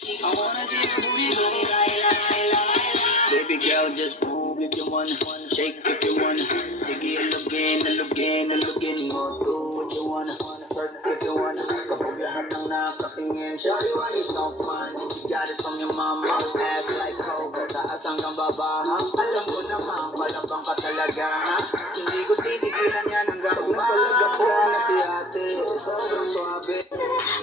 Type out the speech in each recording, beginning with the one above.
I wanna see your booty go baby girl, just move if you wanna, shake if you wanna. Sige, alugin mo, do what you wanna, work if you wanna. Kapag lahat ng nakatingin, shawty, why you so fun? You got it from your mama, ass like coke, taas hanggang baba, ha? Alam ko naman, palabang ka talaga, ha? Hindi ko titigilan yan hanggang umaga. Po na si ate, sobrang swabe.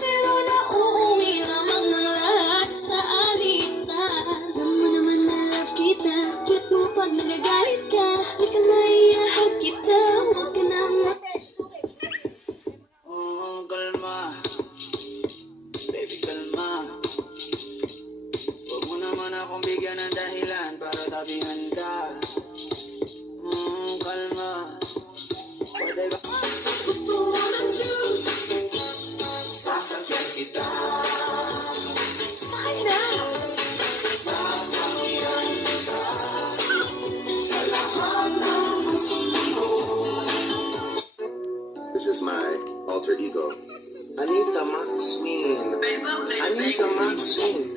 Pero nauuwi lamang ng lahat sa alitan. Alam mo naman na love kita, cute mo pag nagagalit ka. Di ka maiyahag kita, huwag ka nang Kalma, baby kalma. Huwag mo naman akong bigyan ng dahilan para tabihan ka. Kalma, pwede ba? gusto mo ng juice. Sasakyan kita. Sa'kin na. Sasakyan kita. Sa lahat ng gusto mo. This is my alter ego. Anita Maxwin. Anita Maxwin.